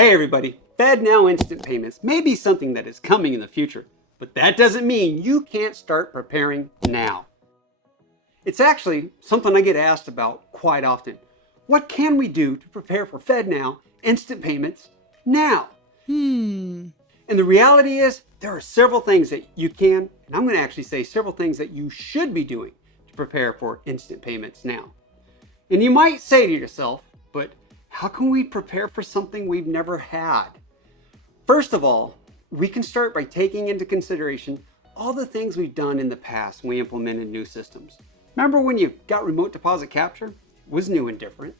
Hey everybody, FedNow instant payments may be something that is coming in the future, but that doesn't mean you can't start preparing now. It's actually something I get asked about quite often. What can we do to prepare for FedNow instant payments now? And the reality is there are several things that you can, and I'm going to actually say several things that you should be doing to prepare for instant payments now. And you might say to yourself, but how can we prepare for something we've never had? First of all, we can start by taking into consideration all the things we've done in the past when we implemented new systems. Remember when you got remote deposit capture? It was new and different.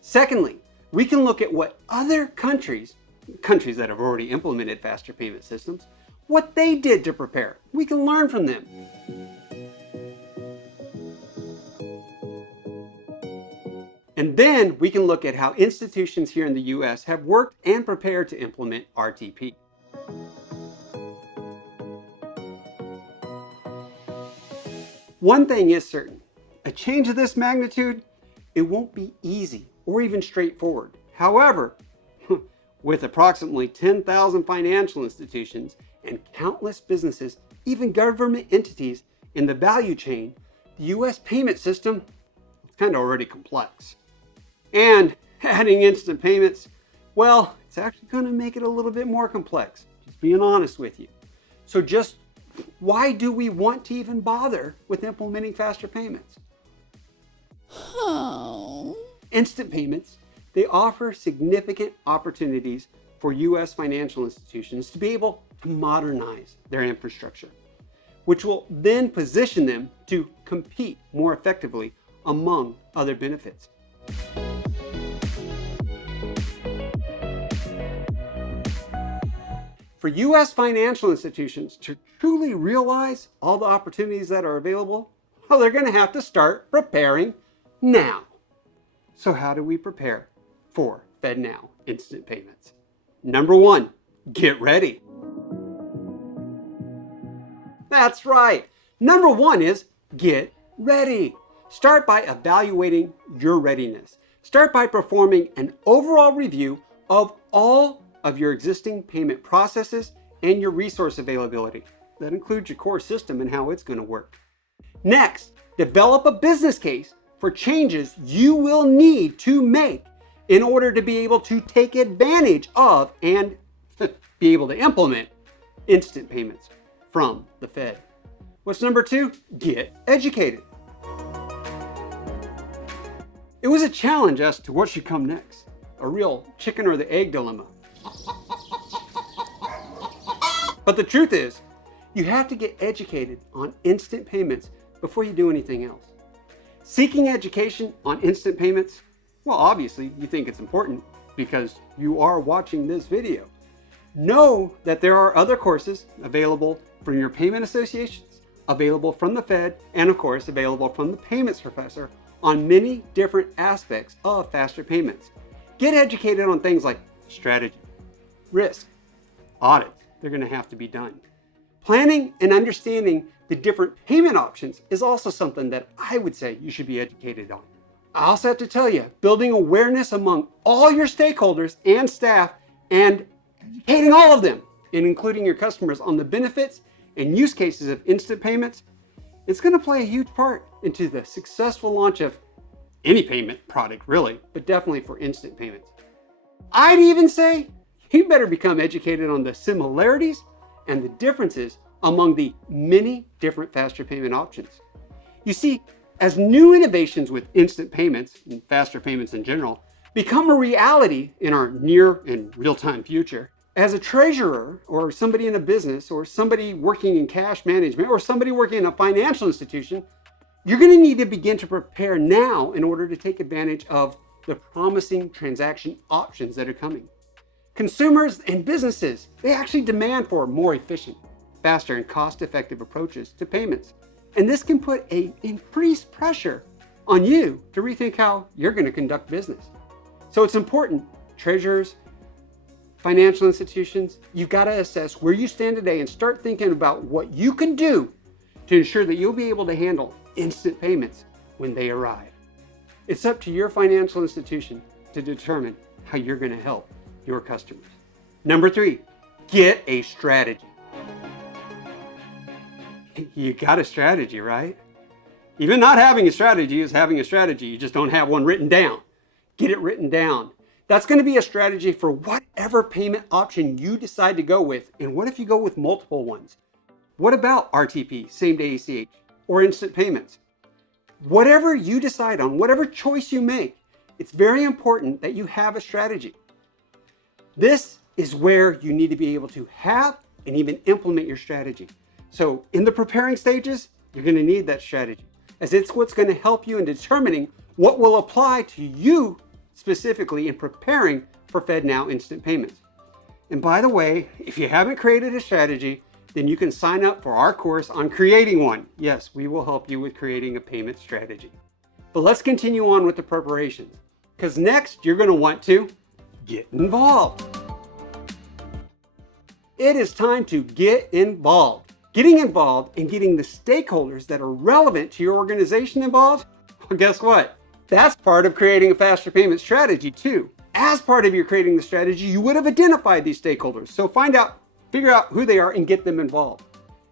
Secondly, we can look at what other countries that have already implemented faster payment systems, what they did to prepare. We can learn from them. And then we can look at how institutions here in the US have worked and prepared to implement RTP. One thing is certain, a change of this magnitude, it won't be easy or even straightforward. However, with approximately 10,000 financial institutions and countless businesses, even government entities in the value chain, the US payment system is kind of already complex. And adding instant payments, well, it's actually going to make it a little bit more complex, just being honest with you. So just why do we want to even bother with implementing faster payments? Instant payments, they offer significant opportunities for US financial institutions to be able to modernize their infrastructure, which will then position them to compete more effectively among other benefits. For US financial institutions to truly realize all the opportunities that are available, well, they're going to have to start preparing now. So how do we prepare for FedNow instant payments? Number one, get ready. That's right. Number one is get ready. Start by evaluating your readiness. Start by performing an overall review of all of your existing payment processes and your resource availability. That includes your core system and how it's going to work. Next, develop a business case for changes you will need to make in order to be able to take advantage of and be able to implement instant payments from the Fed. What's number two? Get educated. It was a challenge as to what should come next, a real chicken or the egg dilemma. But the truth is, you have to get educated on instant payments before you do anything else. Seeking education on instant payments, well, obviously you think it's important because you are watching this video. Know that there are other courses available from your payment associations, available from the Fed, and of course available from the payments professor on many different aspects of faster payments. Get educated on things like strategy, risk, audit. They're going to have to be done. Planning and understanding the different payment options is also something that I would say you should be educated on. I also have to tell you, building awareness among all your stakeholders and staff and educating all of them, and including your customers on the benefits and use cases of instant payments, it's going to play a huge part into the successful launch of any payment product, really, but definitely for instant payments. I'd even say you better become educated on the similarities and the differences among the many different faster payment options. You see, as new innovations with instant payments and faster payments in general become a reality in our near and real-time future, as a treasurer or somebody in a business or somebody working in cash management or somebody working in a financial institution, you're going to need to begin to prepare now in order to take advantage of the promising transaction options that are coming. Consumers and businesses, they actually demand for more efficient, faster, and cost-effective approaches to payments. And this can put an increased pressure on you to rethink how you're going to conduct business. So it's important, treasurers, financial institutions, you've got to assess where you stand today and start thinking about what you can do to ensure that you'll be able to handle instant payments when they arrive. It's up to your financial institution to determine how you're going to help your customers. Number 3, get a strategy. You got a strategy, right? Even not having a strategy is having a strategy. You just don't have one written down. Get it written down. That's going to be a strategy for whatever payment option you decide to go with. And what if you go with multiple ones? What about RTP, same day ACH, or instant payments? Whatever you decide on, whatever choice you make, it's very important that you have a strategy. This is where you need to be able to have and even implement your strategy. So in the preparing stages, you're going to need that strategy, as it's what's going to help you in determining what will apply to you specifically in preparing for FedNow instant payments. And by the way, if you haven't created a strategy, then you can sign up for our course on creating one. Yes, we will help you with creating a payment strategy. But let's continue on with the preparations, because next you're going to want to get involved. It is time to get involved. Getting involved and getting the stakeholders that are relevant to your organization involved, well, guess what? That's part of creating a faster payment strategy too. As part of your creating the strategy, you would have identified these stakeholders. So figure out who they are and get them involved.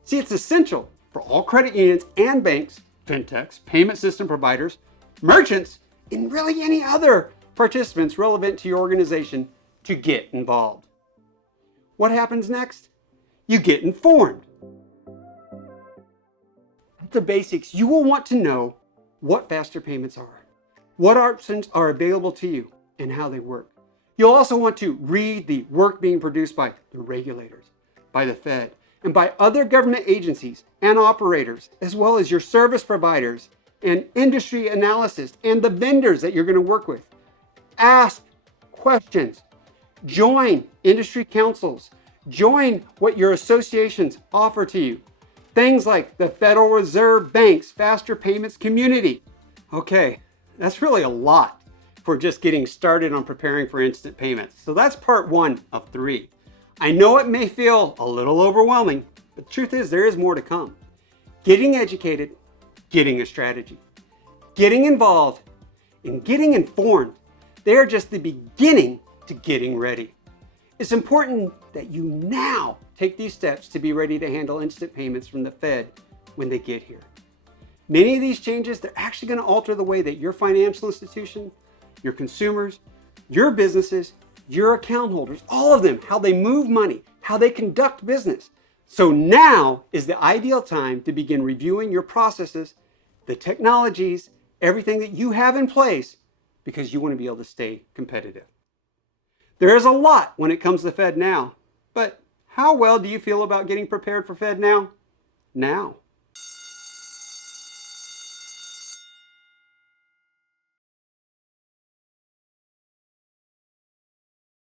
See, it's essential for all credit unions and banks, fintechs, payment system providers, merchants, and really any other participants relevant to your organization to get involved. What happens next? You get informed. At the basics, you will want to know what faster payments are, what options are available to you, and how they work. You'll also want to read the work being produced by the regulators, by the Fed, and by other government agencies and operators, as well as your service providers and industry analysis and the vendors that you're going to work with. Ask questions. Join industry councils. Join what your associations offer to you. Things like the Federal Reserve Bank's Faster Payments Community. Okay, that's really a lot for just getting started on preparing for instant payments. So that's part 1 of 3. I know it may feel a little overwhelming, but the truth is there is more to come. Getting educated, getting a strategy, getting involved, and getting informed, they are just the beginning to getting ready. It's important that you now take these steps to be ready to handle instant payments from the Fed when they get here. Many of these changes, they're actually going to alter the way that your financial institution, your consumers, your businesses, your account holders, all of them, how they move money, how they conduct business. So now is the ideal time to begin reviewing your processes, the technologies, everything that you have in place, because you want to be able to stay competitive. There is a lot when it comes to FedNow, but how well do you feel about getting prepared for FedNow now?